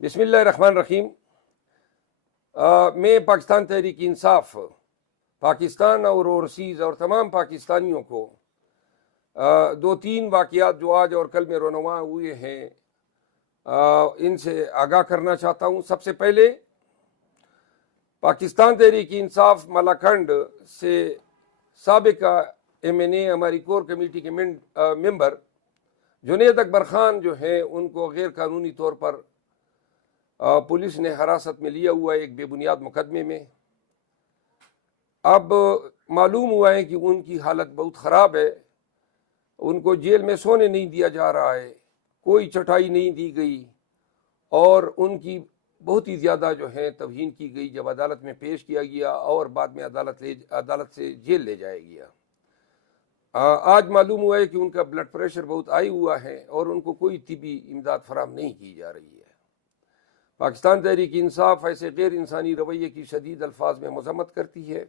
بسم اللہ الرحمن الرحیم۔ میں پاکستان تحریک انصاف، پاکستان اور اوورسیز اور تمام پاکستانیوں کو دو تین واقعات جو آج اور کل میں رونما ہوئے ہیں ان سے آگاہ کرنا چاہتا ہوں۔ سب سے پہلے پاکستان تحریک انصاف ملاکنڈ سے سابقہ MNA ہماری کور کمیٹی کے ممبر جنید اکبر خان جو ہیں ان کو غیر قانونی طور پر پولیس نے حراست میں لیا ہوا ہے ایک بے بنیاد مقدمے میں۔ اب معلوم ہوا ہے کہ ان کی حالت بہت خراب ہے، ان کو جیل میں سونے نہیں دیا جا رہا ہے، کوئی چٹائی نہیں دی گئی اور ان کی بہت ہی زیادہ جو ہے توہین کی گئی جب عدالت میں پیش کیا گیا اور بعد میں عدالت سے جیل لے جایا گیا۔ آج معلوم ہوا ہے کہ ان کا بلڈ پریشر بہت ہائی ہوا ہے اور ان کو کوئی طبی امداد فراہم نہیں کی جا رہی ہے۔ پاکستان تحریک انصاف ایسے غیر انسانی رویے کی شدید الفاظ میں مذمت کرتی ہے،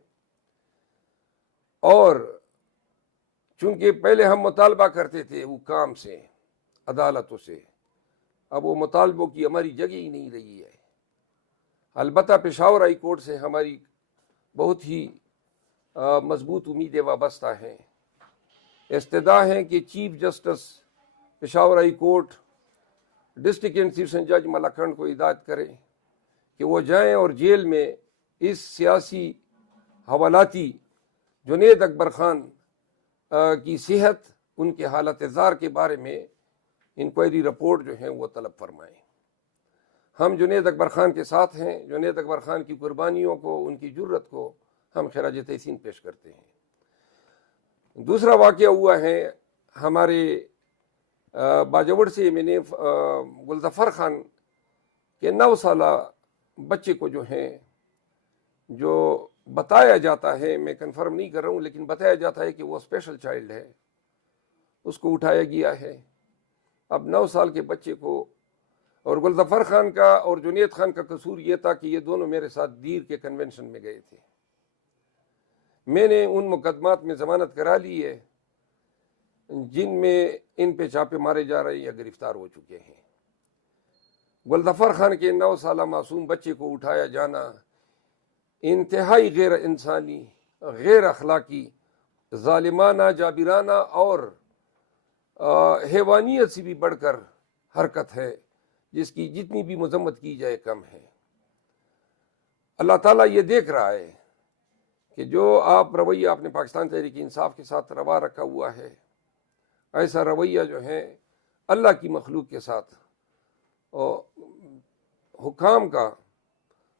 اور چونکہ پہلے ہم مطالبہ کرتے تھے حکام سے، عدالتوں سے، اب وہ مطالبوں کی ہماری جگہ ہی نہیں رہی ہے۔ البتہ پشاور ہائی کورٹ سے ہماری بہت ہی مضبوط امیدیں وابستہ ہیں۔ استدعا ہے کہ chief justice Peshawar high court district and session جج ملاکنڈ کو ہدایت کرے کہ وہ جائیں اور جیل میں اس سیاسی حوالاتی جنید اکبر خان کی صحت، ان کے حالت زار کے بارے میں انکوائری رپورٹ جو ہیں وہ طلب فرمائیں۔ ہم جنید اکبر خان کے ساتھ ہیں، جنید اکبر خان کی قربانیوں کو، ان کی جرت کو ہم خراج تحسین پیش کرتے ہیں۔ دوسرا واقعہ ہوا ہے ہمارے باجوڑ سے MNA گلظفر خان کے 9 سالہ بچے کو جو ہیں، جو بتایا جاتا ہے، میں کنفرم نہیں کر رہا ہوں لیکن بتایا جاتا ہے کہ وہ اسپیشل چائلڈ ہے، اس کو اٹھایا گیا ہے۔ اب 9 سال کے بچے کو، اور گلظفر خان کا اور جنید خان کا قصور یہ تھا کہ یہ دونوں میرے ساتھ دیر کے کنونشن میں گئے تھے۔ میں نے ان مقدمات میں ضمانت کرا لی ہے جن میں ان پہ چھاپے مارے جا رہے یا گرفتار ہو چکے ہیں۔ گلظفر خان کے 9 سالہ معصوم بچے کو اٹھایا جانا انتہائی غیر انسانی، غیر اخلاقی، ظالمانہ، جابرانہ اور حیوانیت سے بھی بڑھ کر حرکت ہے، جس کی جتنی بھی مذمت کی جائے کم ہے۔ اللہ تعالیٰ یہ دیکھ رہا ہے کہ جو رویہ آپ نے پاکستان تحریک انصاف کے ساتھ روا رکھا ہوا ہے، ایسا رویہ جو ہے اللہ کی مخلوق کے ساتھ اور حکام کا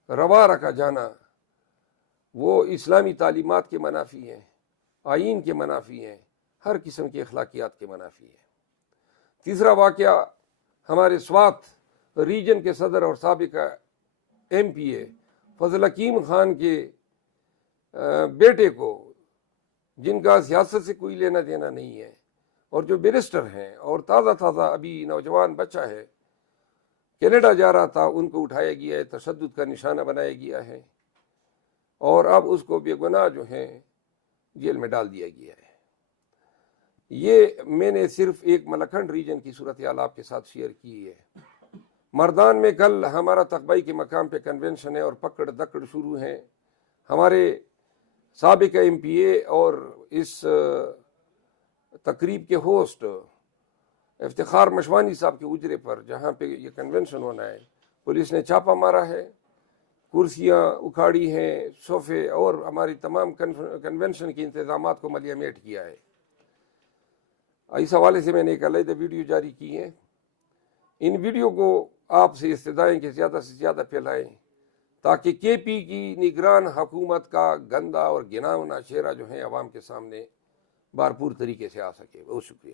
روا رکھا جانا، وہ اسلامی تعلیمات کے منافی ہیں، آئین کے منافی ہیں، ہر قسم کی اخلاقیات کے منافی ہیں۔ تیسرا واقعہ ہمارے سوات ریجن کے صدر اور سابقہ MPA فضل حکیم خان کے بیٹے کو، جن کا سیاست سے کوئی لینا دینا نہیں ہے اور جو بیرسٹر ہیں اور تازہ ابھی نوجوان بچہ ہے، کینیڈا جا رہا تھا، ان کو اٹھایا گیا ہے، تشدد کا نشانہ بنایا گیا ہے اور اب اس کو بے گناہ جو ہیں جیل میں ڈال دیا گیا ہے۔ یہ میں نے صرف ایک ملاکنڈ ریجن کی صورتحال آپ کے ساتھ شیئر کی ہے۔ مردان میں کل ہمارا تقبائی کے مقام پہ کنونشن ہے اور پکڑ دکڑ شروع ہیں۔ ہمارے سابقہ MPA اور اس تقریب کے ہوسٹ افتخار مشوانی صاحب کے اجرے پر، جہاں پہ یہ کنونشن ہونا ہے، پولیس نے چھاپہ مارا ہے، کرسیاں اکھاڑی ہیں، صوفے اور ہماری تمام کنونشن کے انتظامات کو ملیہ میٹ کیا ہے۔ اس حوالے سے میں نے ایک علیحدہ ویڈیو جاری کی ہے۔ ان ویڈیو کو آپ سے استدعائیں کہ زیادہ سے زیادہ پھیلائیں تاکہ KP کی نگران حکومت کا گندا اور گھناؤنا چہرہ جو ہے عوام کے سامنے بھرپور طریقے سے آ سکے۔ بہت شکریہ۔